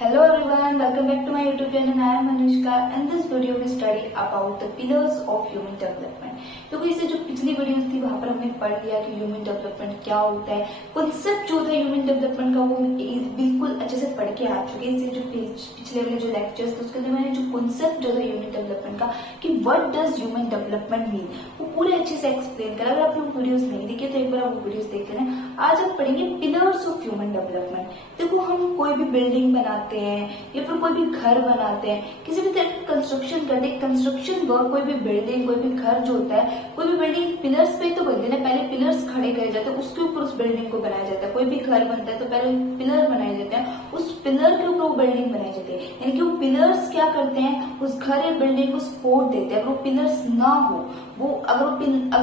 Hello everyone, welcome back to my YouTube channel. I am Anushka and this video we study about the pillars of human development. क्योंकि इससे जो पिछली videos थी वहां पर हमने पढ़ लिया कि ह्यूमन डेवलपमेंट क्या होता है, कॉन्सेप्ट जो होता है ह्यूमन डेवलपमेंट का वो बिल्कुल अच्छे से पढ़ के आ चुके हैं। इससे जो पिछले वाले जो लेक्चर्स थे उसके अंदर मैंने जो कॉन्सेप्ट जो था ह्यूमन डेवलपमेंट का कि what does human development mean वो पूरे अच्छे से एक्सप्लेन करा। अगर आप लोग वीडियोस नहीं देखे तो एक बार आप वो वीडियोस देख लेना। आज हम पढ़ेंगे पिलर्स ऑफ ह्यूमन डेवलपमेंट। देखो हम कोई भी बिल्डिंग बनाते हैं या फिर कोई भी घर बनाते हैं, किसी भी तरह की कंस्ट्रक्शन करते हैं, कंस्ट्रक्शन वर्क कोई भी बिल्डिंग कोई भी घर जो होता है, कोई भी बिल्डिंग पिलर्स पे तो बनती है ना। पहले पिलर्स खड़े करे जाते हैं, उसके ऊपर उस बिल्डिंग को बनाया जाता है। कोई भी घर बनता है तो पहले पिलर बनाए जाते हैं, उस पिलर के ऊपर वो बिल्डिंग बनाई जाती है। यानी कि वो पिलर्स क्या करते हैं, उस घर या बिल्डिंग को सपोर्ट देते हैं। अगर वो पिलर्स ना हो, अगर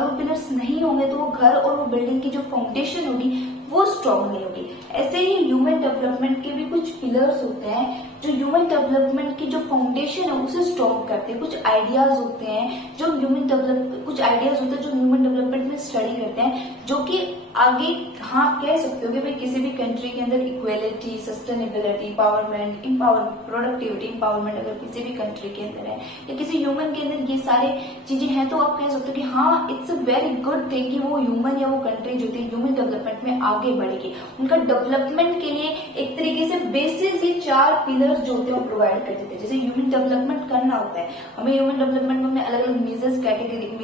वो पिलर्स नहीं होंगे तो वो घर और वो बिल्डिंग की जो फाउंडेशन होगी वो स्ट्रॉन्ग नहीं होगी। ऐसे ही ह्यूमन डेवलपमेंट के भी कुछ पिलर्स होते हैं जो ह्यूमन डेवलपमेंट की जो फाउंडेशन है उसे स्ट्रॉन्ग करते हैं। कुछ आइडियाज होते हैं जो ह्यूमन डेवलपमेंट में स्टडी करते हैं, जो कि आगे हाँ कह सकते हो कि भाई किसी भी कंट्री के अंदर equality, sustainability, empowerment, productivity, empowerment अगर किसी भी कंट्री के अंदर है या किसी ह्यूमन के अंदर ये सारे चीजें हैं तो आप कह सकते हो कि हाँ it's a very good thing कि वो ह्यूमन या वो कंट्री जो थी ह्यूमन डेवलपमेंट में आगे बढ़ेगी। उनका डेवलपमेंट के लिए एक तरीके से बेसिस ये 4 पिलर्स जो होते हैं वो प्रोवाइड कर देते हैं। जैसे ह्यूमन डेवलपमेंट करना होता है, हमें ह्यूमन डेवलपमेंट में हमने अलग अलग मेजर्स कैटेगरी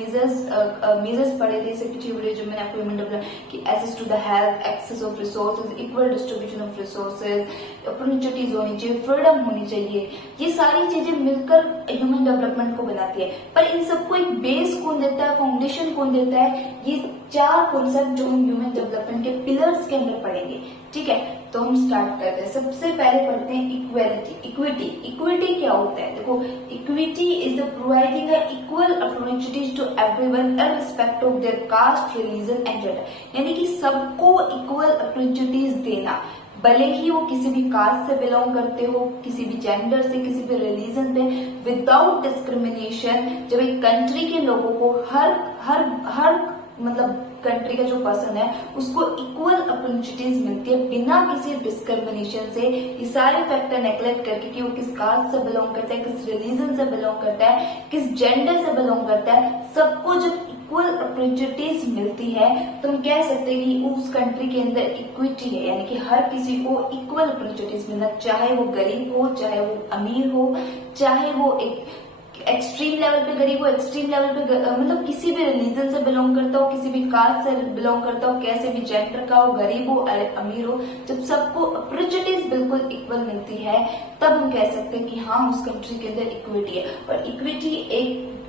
मेजर्स पढ़े थे। इससे पिछली वीडियो जो मैंने आपको ह्यूमन डेवलपमेंट की access to the health, access of resources, equal distribution of resources, opportunities होनी चाहिए, फ्रीडम होनी चाहिए, ये सारी चीजें मिलकर ह्यूमन डेवलपमेंट को बनाती है। पर इन सबको एक बेस कौन देता है, फाउंडेशन कौन देता है, ये 4 कॉन्सेप्ट जो हम ह्यूमन डेवलपमेंट के पिलर्स के अंदर पढ़ेंगे। ठीक है, तो हम स्टार्ट करते हैं। सबसे पहले पढ़ते हैं इक्विटी। इक्विटी क्या होता है? देखो, equity is the providing equal opportunities to everyone irrespective of their caste, religion and gender. यानी कि सबको इक्वल अपॉर्चुनिटीज देना, भले ही वो किसी भी कास्ट से बिलोंग करते हो, किसी भी जेंडर से, किसी भी रिलीजन पे, विदाउट डिस्क्रिमिनेशन। जब एक कंट्री के लोगों को हर मतलब कंट्री का जो पर्सन है उसको इक्वल अपॉर्चुनिटीज मिलती है बिना किसी डिस्क्रिमिनेशन से। ये सारे फैक्टर नेग्लेक्ट करके कि वो किस कास्ट से बिलोंग करता है, किस रिलीजन से बिलोंग करता है, किस जेंडर से बिलोंग करता है, सबको जब इक्वल अपॉर्चुनिटीज मिलती है तो हम कह सकते हैं कि उस कंट्री के अंदर इक्विटी है। यानी कि हर किसी को इक्वल अपॉर्चुनिटीज मिलना, चाहे वो गरीब हो, चाहे वो अमीर हो, चाहे वो एक एक्सट्रीम लेवल पे गरीब हो, एक्सट्रीम लेवल पे मतलब किसी भी रिलीजन से बिलोंग करता हो, किसी भी कास्ट से बिलोंग करता हो, कैसे भी जेंडर का हो, गरीब हो अमीर हो, जब सबको अपॉर्चुनिटीज बिल्कुल इक्वल मिलती है तब हम कह सकते हैं कि हाँ उस कंट्री के अंदर इक्विटी है। और इक्विटी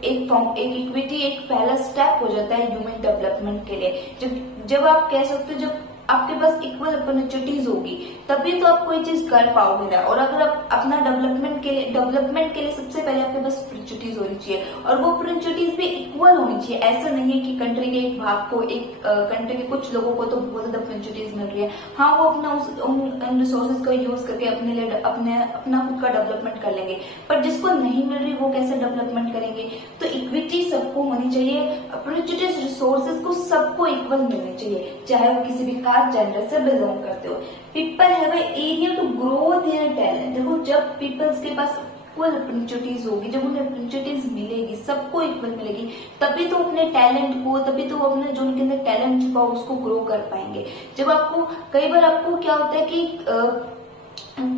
इक्विटी एक पहला स्टेप हो जाता है ह्यूमन डेवलपमेंट के लिए। जब आप कह सकते हो जब आपके पास इक्वल अपॉर्चुनिटीज होगी तभी तो आप कोई चीज कर पाओगे ना। और अगर आप अपना डेवलपमेंट के लिए सबसे पहले आपके पास अपॉर्चुनिटीज होनी चाहिए और वो अपॉर्चुनिटीज भी इक्वल होनी चाहिए। ऐसा नहीं है कि कंट्री के एक भाग को, एक कंट्री के कुछ लोगों को तो बहुत ज्यादा अपॉर्चुनिटीज मिल रही है, हाँ वो अपना उन रिसोर्सेज का यूज करके अपने लिए अपना खुद का डेवलपमेंट कर लेंगे, पर जिसको नहीं मिल रही वो कैसे डेवलपमेंट करेंगे। तो इक्विटी सबको होनी चाहिए, अपॉर्चुनिटीज रिसोर्सेज को सबको इक्वल मिलनी चाहिए, चाहे वो किसी भी जेंडर से बिलोंग करते हो। People have an area to grow their talent. देखो, जब पीपल्स के पास इक्वल अपॉर्चुनिटीज होगी, जब उन्हें अपॉर्चुनिटीज मिलेगी, सबको इक्वल मिलेगी, तभी तो अपने टैलेंट को, तभी तो अपने जो उनके अंदर टैलेंट छुपा उसको ग्रो कर पाएंगे। जब आपको कई बार आपको क्या होता है कि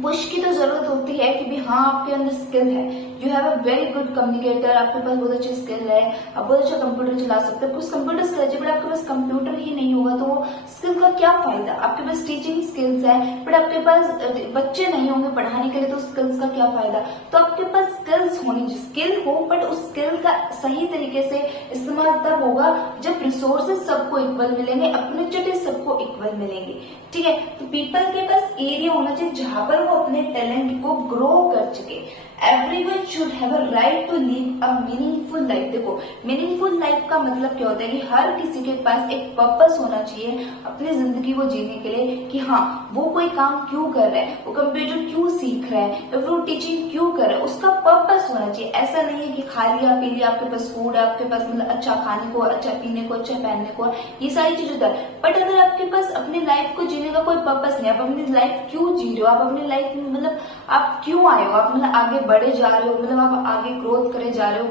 पुश की तो जरूरत होती है कि भी हाँ आपके अंदर स्किल है, you have a very good communicator, आपके पास बहुत अच्छी स्किल है, आप बहुत अच्छा कंप्यूटर चला सकते हो, कुछ कंप्यूटर स्किल है, बट आपके पास कंप्यूटर ही नहीं होगा तो वो स्किल का क्या फायदा। आपके पास टीचिंग स्किल्स है बट आपके पास बच्चे नहीं होंगे पढ़ाने के लिए तो स्किल्स का क्या फायदा। तो आपके पास स्किल्स होनी चाहिए, स्किल हो बट उस स्किल का सही तरीके से इस्तेमाल तब होगा जब रिसोर्सेज सबको इक्वल मिलेंगे, अपॉर्चुनिटीज सबको इक्वल मिलेंगी। ठीक है, तो पीपल के पास एरिया होना चाहिए जहां पर वो अपने टैलेंट को ग्रो कर सके। Everyone should have a right to live a meaningful life. देखो, मीनिंगफुल लाइफ का मतलब क्या होता है कि हर किसी के पास एक पर्पस होना चाहिए अपनी जिंदगी को जीने के लिए कि हाँ वो कोई काम क्यों कर रहा है, वो कंप्यूटर क्यों सीख रहा है या फिर वो टीचिंग क्यों कर रहा है, उसका पर्पस होना चाहिए। ऐसा नहीं है कि खा लिया पी लिया, आपके पास फूड है, आपके पास मतलब अच्छा खाने को, अच्छा पीने को, अच्छा पहनने को, ये सारी चीजें होता है, बट अगर आपके पास अपनी लाइफ को जीने का कोई पर्पस नहीं, आप अपनी लाइफ क्यों जी रहे हो, आप अपनी लाइफ में मतलब आप क्यों आए हो, आप मतलब आगे बढ़े जा रहे हो, मतलब आप आगे ग्रोथ करे जा रहे हो,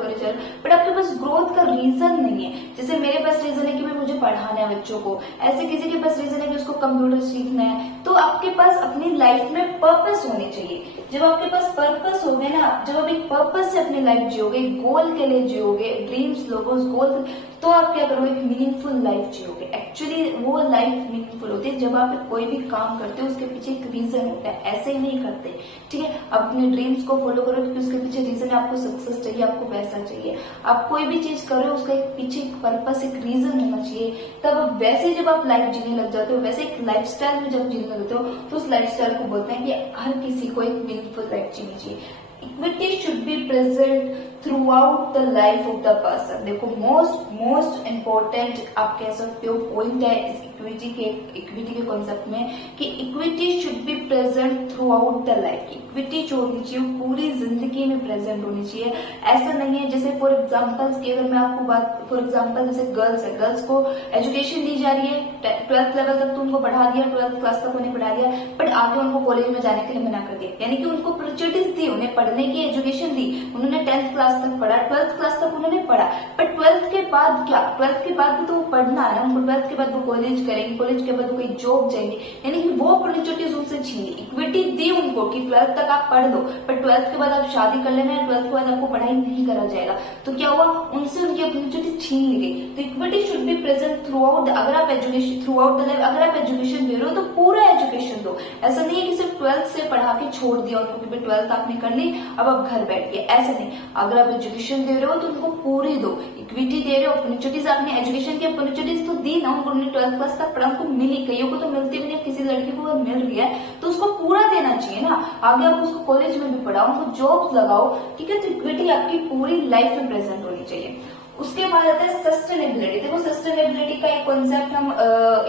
बट आपके पास ग्रोथ का रीजन नहीं है। जैसे मेरे पास रीजन है कि भाई मुझे पढ़ाना है बच्चों को, ऐसे किसी के पास रीजन है कि उसको कंप्यूटर सीखना है। तो आपके पास अपनी लाइफ में पर्पस होने चाहिए। जब आपके पास पर्पस हो गए ना, जब आप एक पर्पस से अपनी लाइफ जियोगे, गोल के लिए जियोगे, ड्रीम्स लोगो गोल, तो आप क्या करोगे, एक मीनिंगफुल लाइफ जियोगे। एक्चुअली वो लाइफ मीनिंगफुल होती है जब आप कोई भी काम करते हो उसके पीछे एक रीजन होता है, ऐसे ही नहीं करते। ठीक है, अपने ड्रीम्स को फॉलो करो क्योंकि उसके पीछे रीजन है, आपको सक्सेस चाहिए, आपको पैसा चाहिए, आप कोई भी चीज करो उसका एक पीछे एक पर्पस, एक रीजन होना चाहिए। तब वैसे जब आप लाइफ जीने लग जाते हो, वैसे एक लाइफस्टाइल में जब जीने लगते हो तो उस लाइफस्टाइल को बोलते हैं कि हर किसी को एक मीनिंगफुल लाइफ जीनी चाहिए। Equity should be present through out the life of the person. देखो मोस्ट इम्पोर्टेंट आप कह सकते हो पॉइंट है इस इक्विटी के कॉन्सेप्ट में कि equity should be present through out the life. Equity जो होनी चाहिए पूरी जिंदगी में प्रेजेंट होनी चाहिए। ऐसा नहीं है जैसे फॉर एग्जाम्पल्स की अगर मैं आपको बात, फॉर एग्जाम्पल जैसे गर्ल्स है, गर्ल्स को एजुकेशन दी जा रही है, 12th लेवल तक तो उनको पढ़ा दिया, 12th क्लास तक उन्हें पढ़ा दिया, बट आगे उनको कॉलेज में जाने के लिए मना कर दिया। यानी कि उनको अपॉर्चुनिटीज दी, उन्हें पढ़ने की एजुकेशन दी, उन्होंने 10th क्लास तक पढ़ा, 12th क्लास तक उन्होंने पढ़ा, बट 12th के बाद क्या, 12th के बाद भी तो वो पढ़ना है ना उनको, 12th के बाद वो कॉलेज करेंगे, कॉलेज के बाद वो कोई जॉब जाएंगे, यानी कि वो अपॉर्चुनिटीज उनसे छीनी। इक्विटी दी उनको कि 12th तक आप पढ़ लो, बट 12th के बाद आप शादी कर लेना है, 12th के बाद आपको पढ़ाई नहीं करा जाएगा, तो क्या हुआ, उनसे उनकी अपॉर्चुनिटी छीन ली गई। तो equity should be present through out, अगर आप education through out the life, अगर आप एजुकेशन दे रहे हो तो पूरा एजुकेशन दो। ऐसा नहीं है कि सिर्फ 12th से पढ़ा के छोड़ दिया उनको कि 12th आपने कर ली अब आप घर बैठ गए, ऐसा नहीं। अगर आप एजुकेशन दे रहे हो तो उनको पूरी दो। इक्विटी दे रहे हो, अपॉर्चुनिटीज, आपने एजुकेशन की अपॉर्चुनिटीज तो दी ना उनको, 12th क्लास तक पढ़ा, उनको मिली, कईयों को तो मिलती भी नहीं, किसी लड़की को मिल रही है तो उसको पूरा देना चाहिए ना। आगे आप उसको कॉलेज में भी पढ़ाओ, उनको जॉब लगाओ, ठीक है। तो इक्विटी आपकी पूरी लाइफ में प्रेजेंट होनी चाहिए। उसके बाद आता है सस्टेनेबिलिटी। देखो सस्टेनेबिलिटी का एक कॉन्सेप्ट हम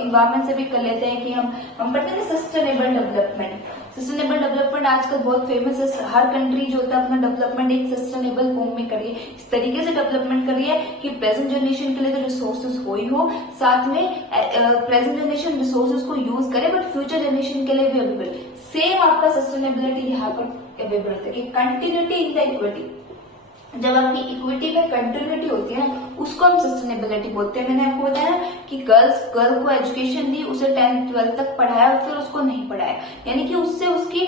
इन्वायरमेंट से भी कर लेते हैं कि हम पढ़ते हैं सस्टेनेबल डेवलपमेंट। सस्टेनेबल डेवलपमेंट आजकल बहुत फेमस है, हर कंट्री जो होता है अपना डेवलपमेंट एक सस्टेनेबल फॉर्म में करिए, इस तरीके से डेवलपमेंट करिए कि प्रेजेंट जनरेशन के लिए तो रिसोर्सेज हो, साथ में प्रेजेंट जनरेशन रिसोर्सेज को यूज करे बट फ्यूचर जनरेशन के लिए भी अवेलेबल। सेम आपका सस्टेनेबिलिटी यहाँ पर अवेलेबल होता है कि कंटिन्यूटी इन द इक्विटी। जब आपकी इक्विटी में कंटिन्यूटी होती है ना उसको हम सस्टेनेबिलिटी बोलते हैं। मैंने आपको बताया ना कि गर्ल को एजुकेशन दी, उसे 10th 12th तक पढ़ाया और फिर उसको नहीं पढ़ाया, यानी कि उससे उसकी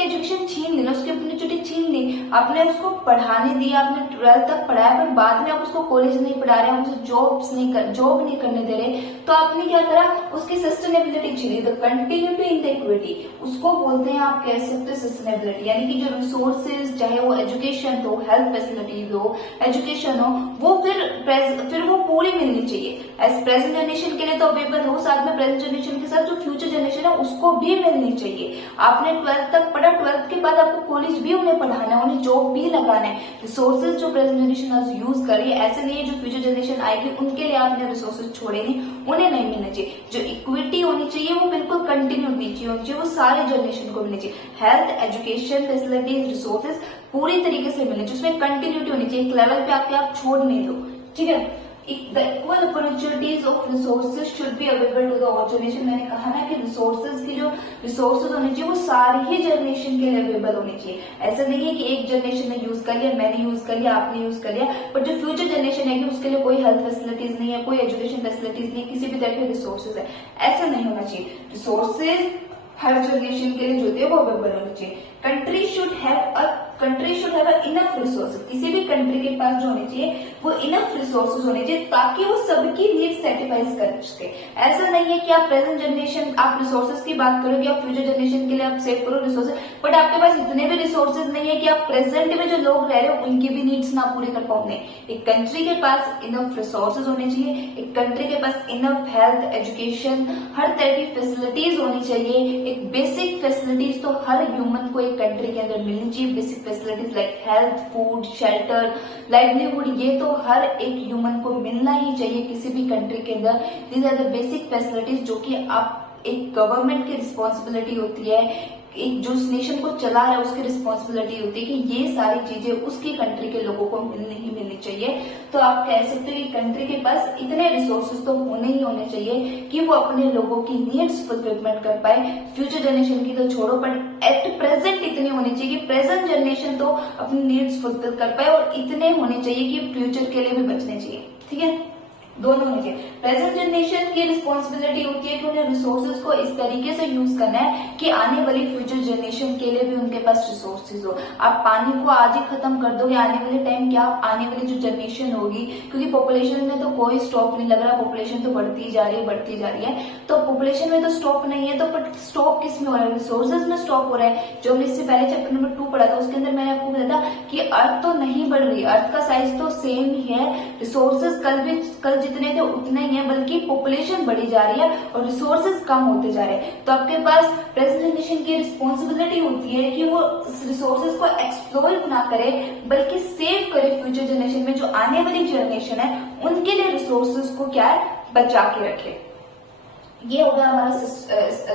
एजुकेशन छीन ली ना, उसकी अपॉर्चुनिटी छीन ली। आपने उसको पढ़ाने दी, आपने 12th तक पढ़ाया, पर बाद में आप उसको कॉलेज नहीं पढ़ा रहे, आप उसे जॉब नहीं करने दे रहे, तो आपने क्या करा, उसकी सस्टेनेबिलिटी छीनी। The continuity in the equity उसको बोलते हैं, आप कह सकते हैं सस्टेनेबिलिटी। यानी कि जो रिसोर्सेज, चाहे वो एजुकेशन हो, हेल्थ फैसिलिटीज हो, एजुकेशन हो, वो फिर वो पूरी मिलनी चाहिए। एज प्रेजेंट जनरेशन के लिए तो अवेलेबल हो, साथ में प्रेजेंट जनरेशन के साथ जो फ्यूचर जनरेशन है उसको भी मिलनी चाहिए। आपने 12th तक पढ़ा, 12th के बाद आपको कॉलेज भी उन्हें पढ़ाना है, उन्हें जॉब भी लगाना है। रिसोर्सेज जो प्रेजेंट जनरेशन आज यूज कर रही है, ऐसे नहीं है जो फ्यूचर जनरेशन आएगी उनके लिए आपने रिसोर्सेज छोड़े नहीं, उन्हें नहीं मिलना चाहिए। जो इक्विटी होनी चाहिए वो बिल्कुल कंटिन्यू होनी चाहिए, वो सारे जनरेशन को मिलनी चाहिए। हेल्थ, एजुकेशन, फैसिलिटीज, रिसोर्सेज पूरी तरीके से मिलने चाहिए, उसमें कंटिन्यूटी होनी चाहिए, एक लेवल पे आके आप छोड़ नहीं दो, ठीक है। The equal opportunities of resources should be available to the all generation। मैंने कहा ना कि रिसोर्सेज की जो रिसोर्सेज होने चाहिए वो सारी ही जनरेशन के लिए अवेलेबल होनी चाहिए। ऐसा नहीं है कि एक जनरेशन ने यूज कर लिया, मैंने यूज कर लिया, आपने यूज कर लिया, बट जो फ्यूचर जनरेशन है कि उसके लिए कोई हेल्थ फैसिलिटीज नहीं है, कोई एजुकेशन फैसिलिटीज नहीं है, किसी भी तरह के रिसोर्सेज है, ऐसा नहीं होना चाहिए। रिसोर्सेज हर जनरेशन के लिए जो होते हैं वो अवेलेबल होनी चाहिए। Country should have enough resources. किसी भी कंट्री के पास जो होने चाहिए वो इनफ रिसोर्सेज होने चाहिए ताकि वो सबकी नीड सेटिस्फाई कर सके। ऐसा नहीं है कि आप प्रेजेंट जनरेशन, आप रिसोर्सेज की बात करोगे, आप फ्यूचर जनरेशन के लिए आप सेव करो रिसोर्सेज, बट आपके पास इतने भी रिसोर्सेज नहीं है कि आप प्रेजेंट में जो लोग रह रहे हो उनकी भी नीड्स ना पूरे कर पाओगे। एक कंट्री के पास इनफ रिसोर्सेज होने चाहिए, एक कंट्री के पास इनफ हेल्थ, एजुकेशन, हर तरह की फैसिलिटीज होनी चाहिए। एक बेसिक फैसिलिटीज तो हर ह्यूमन को एक कंट्री के अंदर मिलनी चाहिए। Basic facilities like health, food, shelter, livelihood, ये तो हर एक ह्यूमन को मिलना ही चाहिए किसी भी कंट्री के अंदर। These are the basic facilities जो कि आप एक गवर्नमेंट की रिस्पॉन्सिबिलिटी होती है एक जो उस नेशन को चला रहा है उसकी रिस्पॉन्सिबिलिटी होती है कि ये सारी चीजें उसकी कंट्री के लोगों को मिलनी ही मिलनी चाहिए। तो आप कह सकते हो कि कंट्री के पास इतने रिसोर्सेज तो होने ही होने चाहिए कि वो अपने लोगों की नीड्स फुलफिलमेंट कर पाए। फ्यूचर जनरेशन की तो छोड़ो, बट एट प्रेजेंट इतनी होनी चाहिए कि प्रेजेंट जनरेशन तो अपनी नीड्स फुलफिल कर पाए, और इतने होने चाहिए कि फ्यूचर के लिए भी बचने चाहिए। ठीक है, दोनों होने चाहिए। प्रेजेंट जनरेशन की रिस्पॉन्सिबिलिटी होती है कि उन्हें रिसोर्सेज को इस तरीके से यूज करना है कि आने वाली फ्यूचर जनरेशन के लिए भी उनके पास रिसोर्सेज हो। आप पानी को आज ही खत्म कर दोगे, आने वाले टाइम क्या, आने वाली जो जनरेशन होगी, क्योंकि पॉपुलेशन में तो कोई स्टॉप नहीं लग रहा, पॉपुलेशन तो बढ़ती जा रही है, बढ़ती जा रही है। तो पॉपुलेशन में तो स्टॉप नहीं है, तो बट स्टॉप किस में हो रहा है, रिसोर्सेज में स्टॉप हो रहा है। जो हमने इससे पहले चैप्टर नंबर 2 पढ़ा था उसके अंदर मैंने आपको बताया था कि अर्थ तो नहीं बढ़ रही, अर्थ का साइज तो सेम ही है, रिसोर्सेज कल जितने थे उतने ही है, बल्कि पॉपुलेशन बढ़ी जा रही है और रिसोर्सेज कम होते जा रहे हैं। तो आपके पास प्रेजेंट जनरेशन की रिस्पॉन्सिबिलिटी होती है कि वो रिसोर्सेज को एक्सप्लॉइट ना करे, बल्कि सेव करे फ्यूचर जनरेशन में, जो आने वाली जनरेशन है उनके लिए रिसोर्सेज को क्या है, बचा के रखे। ये होगा हमारा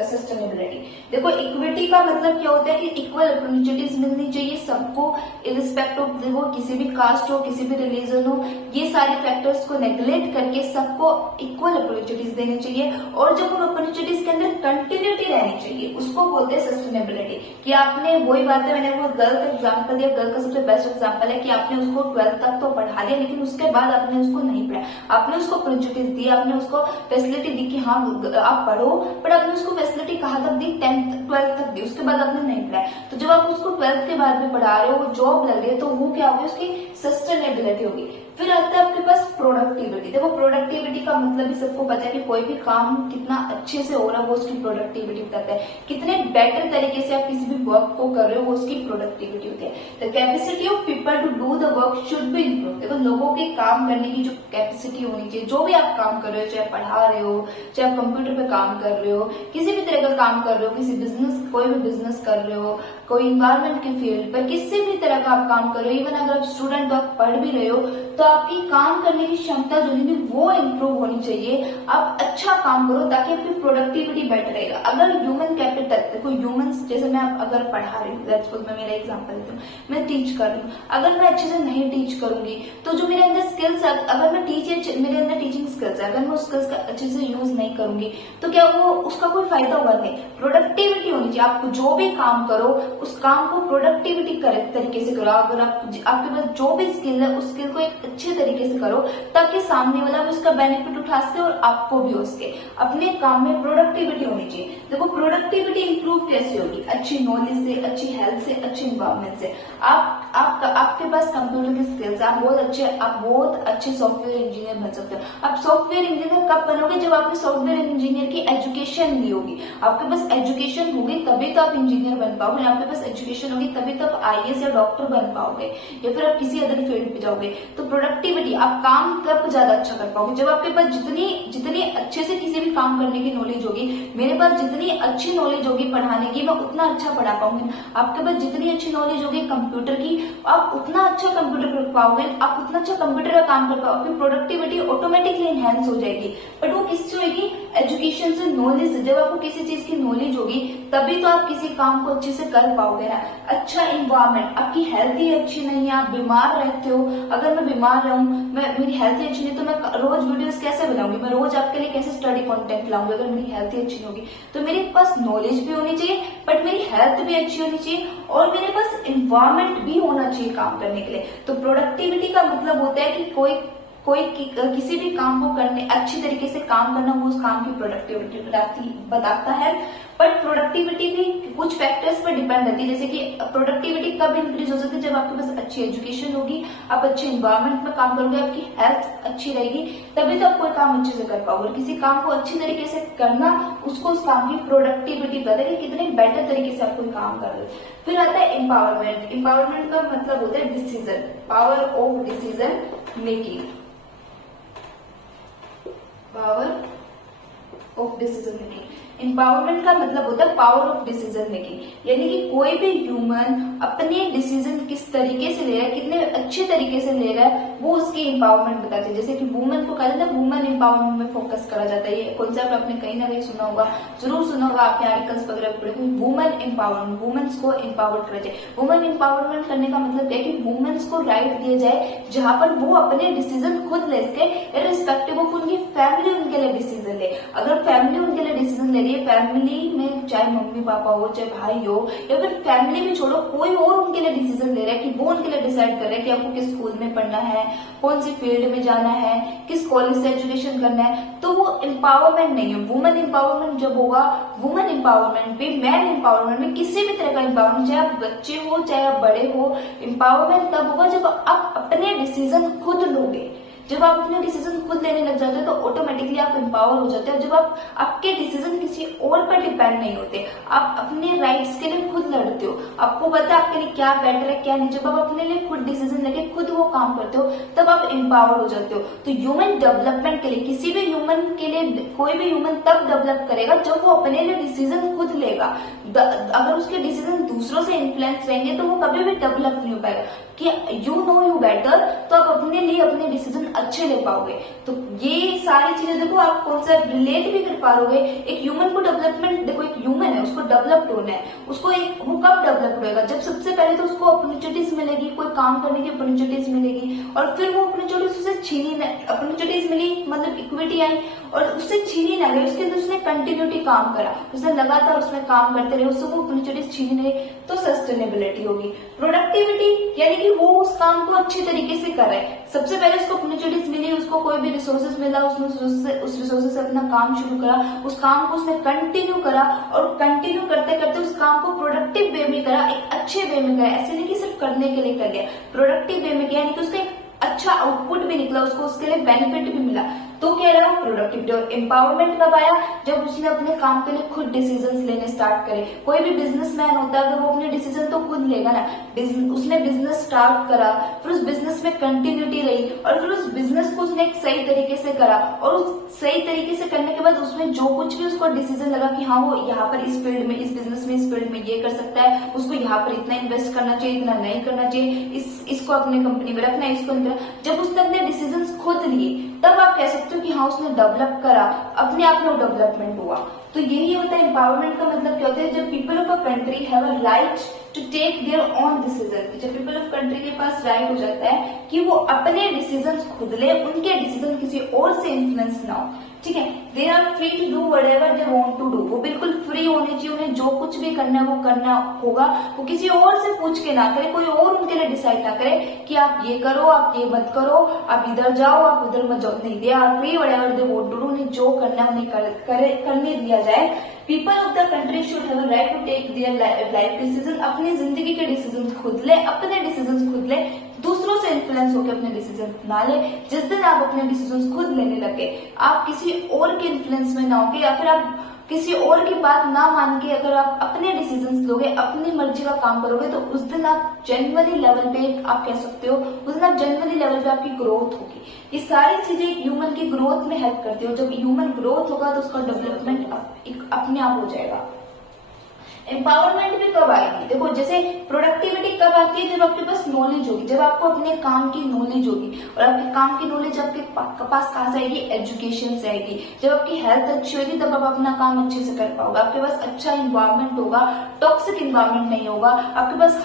सस्टेनेबिलिटी। देखो, इक्विटी का मतलब क्या होता है कि इक्वल अपॉर्चुनिटीज मिलनी चाहिए सबको, इरिस्पेक्ट ऑफ वो किसी भी कास्ट हो, किसी भी रिलीजन हो, ये सारे फैक्टर्स को नेग्लेक्ट करके सबको इक्वल अपॉर्चुनिटीज देनी चाहिए। और जब उन अपॉर्चुनिटीज के अंदर कंटिन्यूटी रहनी चाहिए, उसको बोलते हैं सस्टेनेबिलिटी। कि आपने वही बात है, मैंने वो गर्ल का एग्जाम्पल दिया, गर्ल का सबसे बेस्ट एग्जाम्पल है कि आपने उसको 12th तक तो पढ़ा दिया, लेकिन उसके बाद आपने उसको नहीं पढ़ा, आपने उसको अपॉर्चुनिटीज दी, आपने उसको फैसिलिटी दी कि हाँ आप पढ़ो, बट आपने उसको फैसिलिटी कहाँ तक दी, 10th 12th तक दी, उसके बाद आपने नहीं पढ़ाया। तो जब आप उसको 12th के बाद में पढ़ा रहे हो, वो जॉब लग रही है, तो वो क्या होगी, उसकी सस्टेनेबिलिटी होगी। फिर आता है आपके पास प्रोडक्टिविटी। देखो, प्रोडक्टिविटी का मतलब भी सबको पता है कि कोई भी काम कितना अच्छे से हो रहा है वो उसकी प्रोडक्टिविटी बताता है, कितने बेटर तरीके से आप किसी भी वर्क को कर रहे हो वो उसकी प्रोडक्टिविटी होती है। The capacity of people to do the work should be improve. देखो, लोगों के काम करने की जो कैपेसिटी होनी चाहिए, जो भी आप काम कर रहे हो, चाहे पढ़ा रहे हो, चाहे आप कंप्यूटर पे काम कर रहे हो, किसी भी तरह का काम कर रहे हो, किसी बिजनेस, कोई भी बिजनेस कर रहे हो, कोई इन्वायरमेंट के फील्ड पर किसी भी तरह का आप काम कर रहे हो, इवन अगर आप स्टूडेंट हो, आप पढ़ भी रहे हो, तो आपकी काम करने की क्षमता जो है वो इम्प्रूव होनी चाहिए। आप अच्छा काम करो ताकि आपकी प्रोडक्टिविटी बेटर रहेगा। अगर ह्यूमन कैपिटल, देखो ह्यूमंस, जैसे मैं अगर पढ़ा रही हूँ, लेट्स सपोज मैं मेरा एग्जांपल देती हूँ, मैं टीच कर रही हूँ, अगर मैं अच्छे से नहीं टीच करूंगी तो जो मेरे अंदर स्किल्स, अगर मैं मेरे अंदर टीचिंग स्किल्स है, अगर मैं उस स्किल्स का अच्छे से यूज नहीं करूंगी तो क्या वो उसका कोई फायदा होगा नहीं। प्रोडक्टिविटी होनी चाहिए। आप जो भी काम करो उस काम को प्रोडक्टिविटी तरीके से करो। अगर आपके पास जो भी स्किल है उस स्किल को एक अच्छे तरीके से करो ताकि सामने वाला भी उसका बेनिफिट उठा सके और आपको भी हो सके। अपने काम में प्रोडक्टिविटी होनी चाहिए। देखो, प्रोडक्टिविटी इंप्रूव कैसे होगी, अच्छी नॉलेज से, अच्छी हेल्थ से, अच्छे इन्वायरमेंट से। आपके पास कंप्यूटर की स्किल्स, आप बहुत अच्छे सॉफ्टवेयर इंजीनियर बन सकते हो। आप सॉफ्टवेयर इंजीनियर कब बनोगे, जब आपने सॉफ्टवेयर इंजीनियर की एजुकेशन ली होगी। आपके पास एजुकेशन होगी तभी तो आप इंजीनियर बन पाओगे, आपके पास एजुकेशन होगी तभी तो आप IAS या डॉक्टर बन पाओगे, या फिर आप किसी अदर फील्ड पे जाओगे। तो प्रोडक्टिविटी, आप काम कब ज्यादा अच्छा कर पाओगे, जब आपके पास जितनी अच्छे से किसी भी काम करने की नॉलेज होगी। मेरे पास जितनी अच्छी नॉलेज होगी पढ़ाने की, मैं उतना अच्छा पढ़ा पाऊंगी। आपके पास जितनी अच्छी नॉलेज होगी कंप्यूटर की, आप उतना अच्छा कंप्यूटर कर पाओगे, आप उतना अच्छा कंप्यूटर का काम कर पाओगे, प्रोडक्टिविटी ऑटोमेटिकली एनहेंस हो जाएगी। बट वो किससे होगी, एजुकेशन से, नॉलेज से। जब आपको किसी चीज की नॉलेज होगी तभी तो आप किसी काम को अच्छे से कर पाओगे ना। अच्छा इन्वायरमेंट, आपकी हेल्थ ही अच्छी नहीं है, आप बीमार रहते हो। अगर मैं बीमार रहूं, मेरी हेल्थ ही अच्छी नहीं, तो मैं रोज वीडियोस कैसे बनाऊंगी, मैं रोज आपके लिए कैसे स्टडी कंटेंट लाऊंगी अगर मेरी हेल्थ ही अच्छी नहीं होगी। तो मेरे पास नॉलेज भी होनी चाहिए, बट मेरी हेल्थ भी अच्छी होनी चाहिए, और मेरे पास इन्वायरमेंट भी होना चाहिए काम करने के लिए। तो प्रोडक्टिविटी का मतलब होता है कि कोई किसी भी काम को करने, अच्छी तरीके से काम करना, वो उस काम की प्रोडक्टिविटी बताता है। बट प्रोडक्टिविटी भी कुछ फैक्टर्स पर डिपेंड रहती है, जैसे कि प्रोडक्टिविटी कब इंक्रीज हो सकती है, जब आपके पास अच्छी एजुकेशन होगी, आप अच्छे इन्वायरमेंट में काम करोगे, आपकी हेल्थ अच्छी रहेगी, तभी तो आप कोई काम अच्छे से कर पाओगे। किसी काम को अच्छी तरीके से करना, उसको उस काम की प्रोडक्टिविटी पता है कि कितने बेटर तरीके से आप कोई काम कर रहे हो। फिर आता है एम्पावरमेंट। एम्पावरमेंट का मतलब होता है decision, power of decision making, power of decision making. Empowerment का मतलब होता है पावर ऑफ डिसीजन मेकिंग, यानी कि कोई भी ह्यूमन अपने डिसीजन किस तरीके से ले रहा है, कितने अच्छे तरीके से ले रहा है, वो उसकी एम्पावरमेंट बताते हैं। जैसे कि वुमेन को कहते हैं वुमेन एम्पावरमेंट में फोकस करा जाता है। ये कॉन्सेप्ट आपने कहीं ना कहीं सुना होगा, जरूर सुना होगा, आपने आर्टिकल्स वगैरह पढ़े होंगे। वुमेन एम्पावरमेंट, वुमेन्स को एम्पावर करा जाए। वुमेन एम्पावरमेंट करने का मतलब क्या है कि वुमेन्स को राइट दिया जाए जहां पर वो अपने डिसीजन खुद ले सके, इर्रिस्पेक्टिव ऑफ उनकी फैमिली उनके लिए डिसीजन ले। अगर फैमिली उनके लिए डिसीजन ले रही है, फैमिली में चाहे मम्मी पापा हो, चाहे भाई हो, या फिर फैमिली में छोड़ो कोई और उनके लिए डिसीजन ले रहा है कि वो उनके लिए डिसाइड कर रहे हैं कि आपको किस स्कूल में पढ़ना है, कौन सी फील्ड में जाना है, किस कॉलेज से एजुकेशन करना है, तो वो एम्पावरमेंट नहीं है। वुमेन एम्पावरमेंट जब होगा, वुमेन एम्पावरमेंट पे, मैन एम्पावरमेंट में, किसी भी तरह का एम्पावरमेंट, चाहे आप बच्चे हो चाहे आप बड़े हो, एम्पावरमेंट तब होगा जब आप अपने डिसीजन खुद लोगे। जब आप अपने डिसीजन खुद लेने लग जाते हो तो ऑटोमेटिकली आप एम्पावर हो जाते हो। जब आप आपके डिसीजन किसी और पर डिपेंड नहीं होते, आप अपने राइट्स के लिए खुद लड़ते हो, आपको पता है आपके लिए क्या बेटर है क्या नहीं। जब आप अपने लिए खुद डिसीजन लेके खुद वो काम करते हो तब आप एम्पावर हो जाते हो। तो ह्यूमन डेवलपमेंट के लिए, किसी भी ह्यूमन के लिए, कोई भी ह्यूमन तब डेवलप करेगा जब वो अपने लिए डिसीजन खुद लेगा। अगर उसके डिसीजन दूसरों से इन्फ्लुएंस रहेंगे तो वो कभी भी डेवलप नहीं हो पाएगा। कि यू नो यू बेटर, तो आप अपने लिए अपने डिसीजन अच्छे ले पाओगे। तो ये सारी चीजें देखो आप कौन सा रिलेट भी कर पाओगे। एक ह्यूमन को डेवलपमेंट, देखो एक ह्यूमन है, उसको डेवलप्ड होना है, उसको एक वो कब डेवलप होएगा, जब सबसे पहले तो उसको अपॉर्चुनिटीज मिलेगी, कोई काम करने की अपॉर्चुनिटीज मिलेगी, और फिर वो अपॉर्चुनिटीज उसे छीनी, अपॉर्चुनिटीज मिली मतलब इक्विटी आई और उससे छीनी ना गई, उसके अंदर उसने कंटिन्यूटी काम करा, उसने लगातार उसमें काम करते रहे, उससे वो अपॉर्चुनिटीज छीनी नहीं, तो सस्टेनेबिलिटी होगी। प्रोडक्टिविटी यानी कि वो उस काम को अच्छे तरीके से कर रहा है। सबसे पहले उसको अपॉर्चुनिटीज मिली, उसको कोई भी रिसोर्सेज मिला, उसने उस रिसोर्सेज से अपना काम शुरू करा, उस काम को उसने कंटिन्यू करा और कंटिन्यू करते करते उस काम को प्रोडक्टिव वे में करा, एक अच्छे वे में करा। ऐसे नहीं कि सिर्फ करने के लिए कर गया, प्रोडक्टिव वे में किया, यानी कि उसका एक अच्छा आउटपुट भी निकला, उसको उसके लिए बेनिफिट भी मिला, तो कह रहा हूँ प्रोडक्टिविटी। और एम्पावरमेंट कब आया, जब उसने अपने काम के लिए खुद डिसीजंस लेने स्टार्ट करे। कोई भी बिजनेसमैन होता है, अगर वो अपने डिसीजन तो खुद लेगा ना, उसने बिजनेस स्टार्ट करा, फिर उस बिजनेस में कंटिन्यूटी रही और फिर उस बिजनेस को उसने एक सही तरीके से करा, और उस सही तरीके से करने के बाद उसमें जो कुछ भी उसको डिसीजन लगा कि हाँ वो यहाँ पर इस फील्ड में, इस बिजनेस में, इस फील्ड में ये कर सकता है, उसको यहाँ पर इतना इन्वेस्ट करना चाहिए, इतना नहीं करना चाहिए, इसको अपने कंपनी में रखना है, इसको नहीं करना, जब उसने अपने डिसीजन खुद लिए तब आप कह सकते हो कि हाँ उसने डेवलप करा, अपने आप में डेवलपमेंट हुआ। तो यही होता है एम्पावरमेंट का मतलब। क्या होता है, जब people of a country have a right to take their own decision, जब पीपल ऑफ कंट्री के पास राइट हो जाता है कि वो अपने डिसीजन खुद ले, उनके डिसीजन किसी और से इन्फ्लुएंस ना हो, ठीक है। They are free to do whatever they want to do, वो बिल्कुल फ्री होने चाहिए, उन्हें जो कुछ भी करना है वो करना होगा, वो किसी और से पूछ के ना करे, कोई और उनके लिए डिसाइड ना करे कि आप ये करो, आप ये मत करो, आप इधर जाओ, आप उधर मत जाओ, नहीं, they are free whatever they want to do, उन्हें जो करना है उन्हें करने दिया जाए। People of the country should have a right to take their life decision, अपनी जिंदगी के डिसीजन खुद ले, अपने डिसीजन खुद ले, दूसरों से इन्फ्लुएंस होकर अपने डिसीजन ना ले। जिस दिन आप अपने डिसीजन खुद लेने लगे, आप किसी और के इन्फ्लुएंस में ना होगे, या फिर आप किसी और की बात ना मान के अगर आप अपने डिसीजंस लोगे, अपनी मर्जी का काम करोगे, तो उस दिन आप जेन्युइनली लेवल पे, आप कह सकते हो उस दिन आप जेन्युइनली लेवल पे आपकी ग्रोथ होगी। ये सारी चीजें ह्यूमन की ग्रोथ में हेल्प करती है। जब ह्यूमन ग्रोथ होगा तो उसका डेवलपमेंट अपने आप हो जाएगा। एम्पावरमेंट भी कब आएगी, देखो जैसे प्रोडक्टिविटी कब आती है, जब आपके पास नॉलेज होगी, जब आपको अपने काम की नॉलेज होगी, और आपके काम की नॉलेज आपके पास कहाँ से आएगी, एजुकेशन से आएगी। जब आपकी हेल्थ अच्छी होगी तब आप अपना काम अच्छे से कर पाओगे, आपके पास अच्छा इन्वायरमेंट होगा, टॉक्सिक इन्वायरमेंट नहीं होगा, आपके पास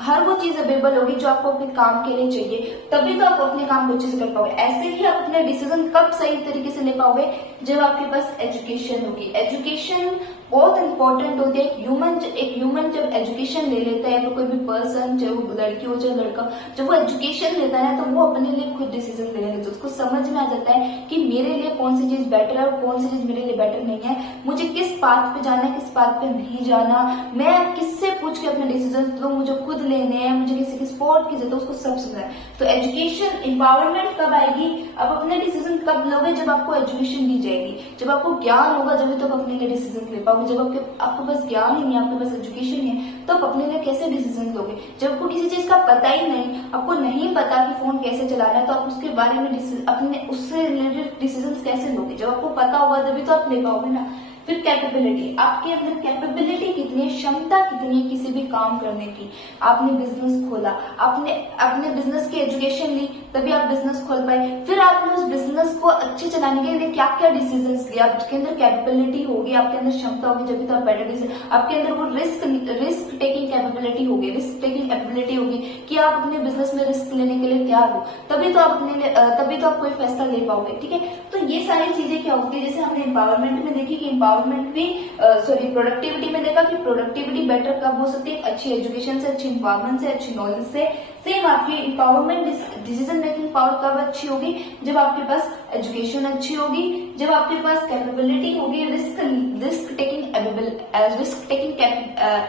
हर वो चीज अवेलेबल होगी जो आपको अपने काम के लिए चाहिए, तभी तो आप अपने काम को अच्छे से कर पाओगे। ऐसे ही आप अपने डिसीजन कब सही तरीके से ले पाओगे, जब आपके पास एजुकेशन होगी। एजुकेशन बहुत इंपॉर्टेंट होती है। एक ह्यूमन जब एजुकेशन ले लेता है, तो कोई भी पर्सन, चाहे वो लड़की हो चाहे लड़का, जब वो एजुकेशन लेता है तो वो अपने लिए खुद डिसीजन ले लेता है, उसको समझ में आ जाता है कि मेरे लिए कौन सी चीज बेटर है और कौन सी चीज मेरे लिए बेटर नहीं है, मुझे किस पाथ पे जाना है, किस पाथ पे नहीं जाना, मैं किससे पूछ के अपने डिसीजन लूं, मुझे खुद लेने हैं, मुझे किसी की सपोर्ट की जरूरत है, उसको सब समझना है। तो एजुकेशन एम्पावरमेंट कब आएगी, आप अपने डिसीजन कब लोगे, जब आपको एजुकेशन दी जाएगी, जब आपको ज्ञान होगा, जब तो आप अपने लिए डिसीजन ले पाओगे। जब आपके पास ज्ञान ही नहीं, आपके पास एजुकेशन नहीं है, तो आप अपने लिए कैसे डिसीजन लोगे। जब आपको किसी चीज का पता ही नहीं, आपको नहीं पता कि फोन कैसे चलाना है, तो आप उसके बारे में अपने उससे रिलेटेड डिसीजन कैसे लोगे। जब आपको पता होगा तभी तो आप ले पाओगे ना। फिर कैपेबिलिटी, आपके अंदर कैपेबिलिटी कितनी है, क्षमता कितनी है किसी भी काम करने की। आपने बिजनेस खोला, आपने अपने बिजनेस की एजुकेशन ली, तभी आप बिजनेस खोल पाए। फिर आपने उस बिजनेस को अच्छे चलाने के लिए क्या क्या डिसीजंस लिए, आपके अंदर कैपेबिलिटी होगी, आपके अंदर क्षमता होगी, जब भी तो आप बेटर डिसीजन, आपके अंदर वो रिस्क टेकिंग कैपेबिलिटी होगी, रिस्क टेकिंग कैपेबिलिटी होगी कि आप अपने बिजनेस में रिस्क लेने के लिए तैयार हो, तभी तो आप कोई फैसला ले पाओगे। ठीक है, तो ये सारी चीजें क्या होती है, जैसे हमने एम्पावरमेंट में देखी कि एम्पावरमेंट भी प्रोडक्टिविटी में देखा कि प्रोडक्टिविटी बेटर कब हो सकती है, अच्छी एजुकेशन से, अच्छी एम्पावरमेंट से, अच्छी नॉलेज से। सेम आपकी एम्पावरमेंट डिसीजन मेकिंग पावर कब अच्छी होगी, जब आपके पास एजुकेशन अच्छी होगी, जब आपके पास कैपेबिलिटी होगी, रिस्क टेकिंग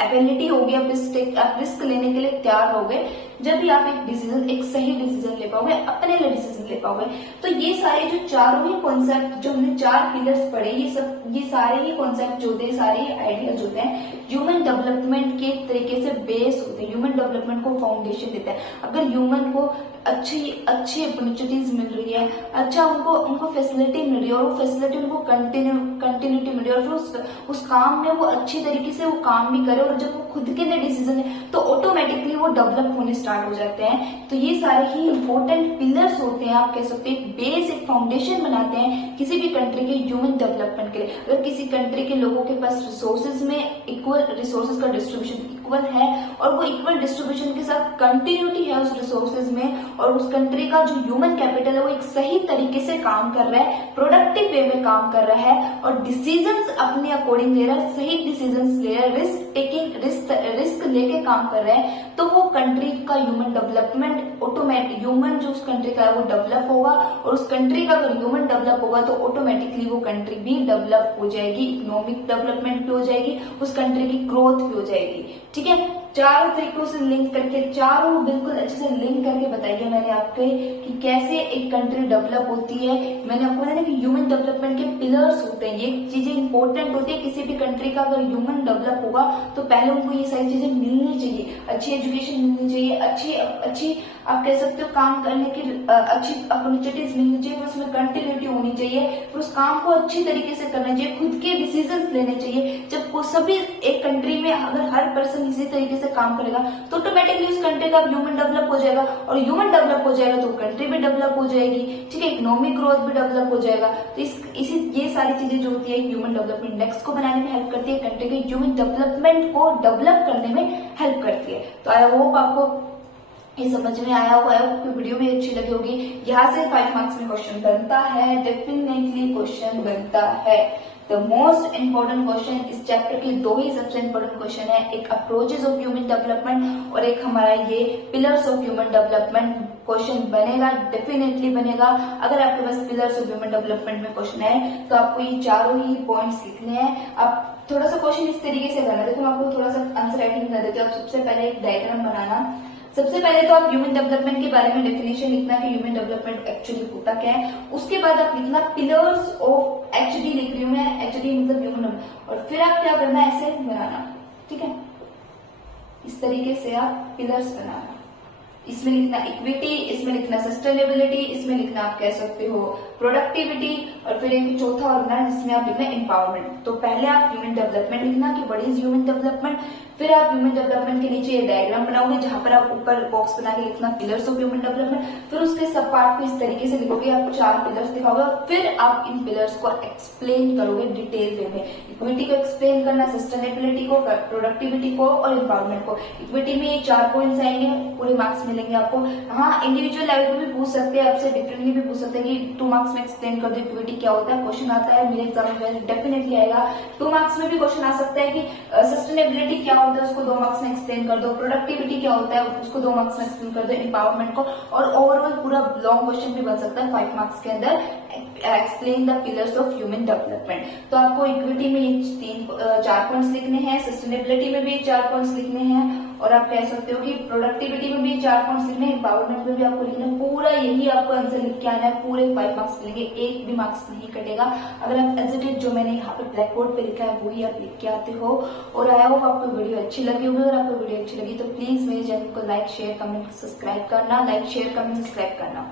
एबिलिटी होगी, आप रिस्क लेने के लिए तैयार होगे, जब भी आप एक सही डिसीजन ले पाओगे, अपने लिए डिसीजन ले पाओगे। तो ये सारे जो चारों ही कॉन्सेप्ट जो हमने 4 पिलर्स पढ़े, ये सारे ही कॉन्सेप्ट जो होते हैं, सारे ही आइडियाज होते हैं, ह्यूमन डेवलपमेंट के तरीके से बेस होते हैं, ह्यूमन डेवलपमेंट को फाउंडेशन देते हैं। अगर ह्यूमन को अच्छी अपॉर्चुनिटीज मिल रही है, अच्छा उनको फैसिलिटी मिल रही है, और वो फैसिलिटी उनको कंटिन्यूटी मिल रही है, और फिर उस काम में वो अच्छी तरीके से वो काम भी करे, और जब वो खुद के लिए डिसीजन है तो ऑटोमेटिकली वो डेवलप होने स्टार्ट हो जाते हैं। तो ये सारे ही इंपॉर्टेंट पिलर्स होते हैं, आप कह सकते हैं एक बेस, एक फाउंडेशन बनाते हैं किसी भी कंट्री के ह्यूमन डेवलपमेंट के लिए। अगर किसी कंट्री के लोगों के पास रिसोर्सेज में इक्वल रिसोर्सेज का डिस्ट्रीब्यूशन इक्वल है, और वो इक्वल डिस्ट्रीब्यूशन के साथ कंटिन्यूटी है उस रिसोर्सेज में, और उस कंट्री का जो ह्यूमन कैपिटल है वो एक सही तरीके से काम कर रहा है, प्रोडक्टिव वे में काम कर रहा है, और डिसीजंस अपने अकॉर्डिंग ले रहा है, सही डिसीजंस ले रहा है, रिस्क लेके काम कर रहा है, तो वो कंट्री का ह्यूमन डेवलपमेंट ऑटोमेटिक, ह्यूमन जो उस कंट्री का है वो डेवलप होगा, और उस कंट्री का अगर ह्यूमन डेवलप होगा तो ऑटोमेटिकली वो कंट्री भी डेवलप हो जाएगी, इकोनॉमिक डेवलपमेंट भी हो जाएगी, उस कंट्री की ग्रोथ भी हो जाएगी। ठीक है, चारों तरीकों से लिंक करके, चारों बिल्कुल अच्छे से लिंक करके बताइए मैंने आपके कि कैसे एक कंट्री डेवलप होती है। मैंने आपको बताया कि ह्यूमन डेवलपमेंट के पिलर्स होते हैं, ये चीजें इंपॉर्टेंट होती है। किसी भी कंट्री का अगर ह्यूमन डेवलप होगा तो पहले उनको ये सारी चीजें मिलनी चाहिए, अच्छी एजुकेशन मिलनी चाहिए, अच्छी आप कह सकते हो काम करने की अच्छी अपॉर्चुनिटीज मिलनी चाहिए, फिर उसमें कंटिन्यूटी होनी चाहिए, फिर उस काम को अच्छी तरीके से करना चाहिए, खुद के डिसीजन लेने चाहिए। जब सभी एक कंट्री में अगर हर पर्सन इसी तरीके से काम करेगा तो ऑटोमेटिकली उस कंट्री का ह्यूमन डेवलप हो जाएगा, और ह्यूमन डेवलप हो जाएगा तो कंट्री भी डेवलप हो जाएगी। ठीक है, इकोनॉमिक ग्रोथ भी डेवलप हो जाएगा। तो ये सारी चीजें जो होती है ह्यूमन डेवलपमेंट इंडेक्स को बनाने में हेल्प करती है, कंट्री के ह्यूमन डेवलपमेंट को डेवलप करने में हेल्प करती है। तो आई होप आपको ये समझ में आया हुआ है, आपको वीडियो भी अच्छी लगी होगी। यहाँ से 5 मार्क्स में क्वेश्चन बनता है, डेफिनेटली क्वेश्चन बनता है। द मोस्ट इंपॉर्टेंट क्वेश्चन इस चैप्टर के 2 ही सबसे इंपॉर्टेंट क्वेश्चन है, एक अप्रोचेज ऑफ ह्यूमन डेवलपमेंट और एक हमारा ये pillars of human development question बनेगा, डेफिनेटली बनेगा। अगर आपके पास पिलर्स ऑफ ह्यूमन डेवलपमेंट में क्वेश्चन है तो आपको ये चारों ही पॉइंट्स लिखने हैं। आप थोड़ा सा क्वेश्चन इस तरीके से करना, देखो मैं आपको थोड़ा सा आंसर राइटिंग कर देती हूँ। आप सबसे पहले एक डायग्राम बनाना, सबसे पहले तो आप ह्यूमन डेवलपमेंट के बारे में डेफिनेशन लिखना कि ह्यूमन डेवलपमेंट एक्चुअली होता क्या है। उसके बाद आप लिखना पिलर्स ऑफ एचडी, लिख रही हूँ मैं, एचडी मतलब ह्यूमन, और फिर आप क्या करना, ऐसे बनाना। ठीक है, इस तरीके से आप पिलर्स बनाना। इसमें लिखना इक्विटी, इसमें लिखना सस्टेनेबिलिटी, इसमें लिखना आप कह सकते हो प्रोडक्टिविटी, और फिर एक चौथा और बनाना जिसमें आप लिखना एम्पावरमेंट। तो पहले आप ह्यूमन डेवलपमेंट लिखना कि व्हाट इज ह्यूमन डेवलपमेंट, फिर आप ह्यूमन डेवलपमेंट के नीचे ये डायग्राम बनाओगे जहां पर आप ऊपर बॉक्स बना के लिखना पिलर्स ऑफ ह्यूमन डेवलपमेंट, फिर उसके सब पार्ट को इस तरीके से लिखोगे, आप 4 पिलर्स दिखाओगे, फिर आप इन पिलर्स को एक्सप्लेन करोगे डिटेल वे में। इक्विटी को एक्सप्लेन करना, सस्टेनेबिलिटी को, प्रोडक्टिविटी को और एम्पावरमेंट को। इक्विटी में ये 4 पॉइंट्स आएंगे, पूरे मार्क्स मिलेंगे आपको। हाँ, इंडिविजुअल लेवल पे भी पूछ सकते हैं आपसे, डिफरेंटली भी पूछ सकते हैं कि 2 मार्क्स में एक्सप्लेन कर दो इक्विटी क्या होता है। क्वेश्चन आता है मेरे एग्जाम में डेफिनेटली आएगा। 2 मार्क्स में भी क्वेश्चन आ सकता है कि सस्टेनेबिलिटी क्या होता है, उसको 2 मार्क्स में एक्सप्लेन कर दो, प्रोडक्टिविटी क्या होता है उसको 2 मार्क्स में एक्सप्लेन कर दो, एम्पावरमेंट को, और ओवरऑल पूरा लॉन्ग क्वेश्चन भी बन सकता है 5 मार्क्स के अंदर, explain the pillars of human development. तो आपको इक्विटी में ये 4 पॉइंट्स लिखने हैं, सस्टेनेबिलिटी में भी 4 पॉइंट्स लिखने हैं, और आप कह सकते हो कि प्रोडक्टिविटी में भी 4 पॉइंट्स लिखने हैं, एम्पावरमेंट में भी आपको लिखना है। पूरा यही आपको आंसर लिख के आना है, पूरे 5 मार्क्स मिलेंगे, एक भी मार्क्स नहीं कटेगा। अगर आप एज इट इज जो मैंने यहाँ पे ब्लैक बोर्ड पे लिखा है वही आप लिख के आते हो। और आई होप आपको वीडियो अच्छी लगी होगी। अगर आपको वीडियो अच्छी लगी तो प्लीज मेरे चैनल को लाइक शेयर कमेंट सब्सक्राइब करना, लाइक शेयर कमेंट सब्सक्राइब करना।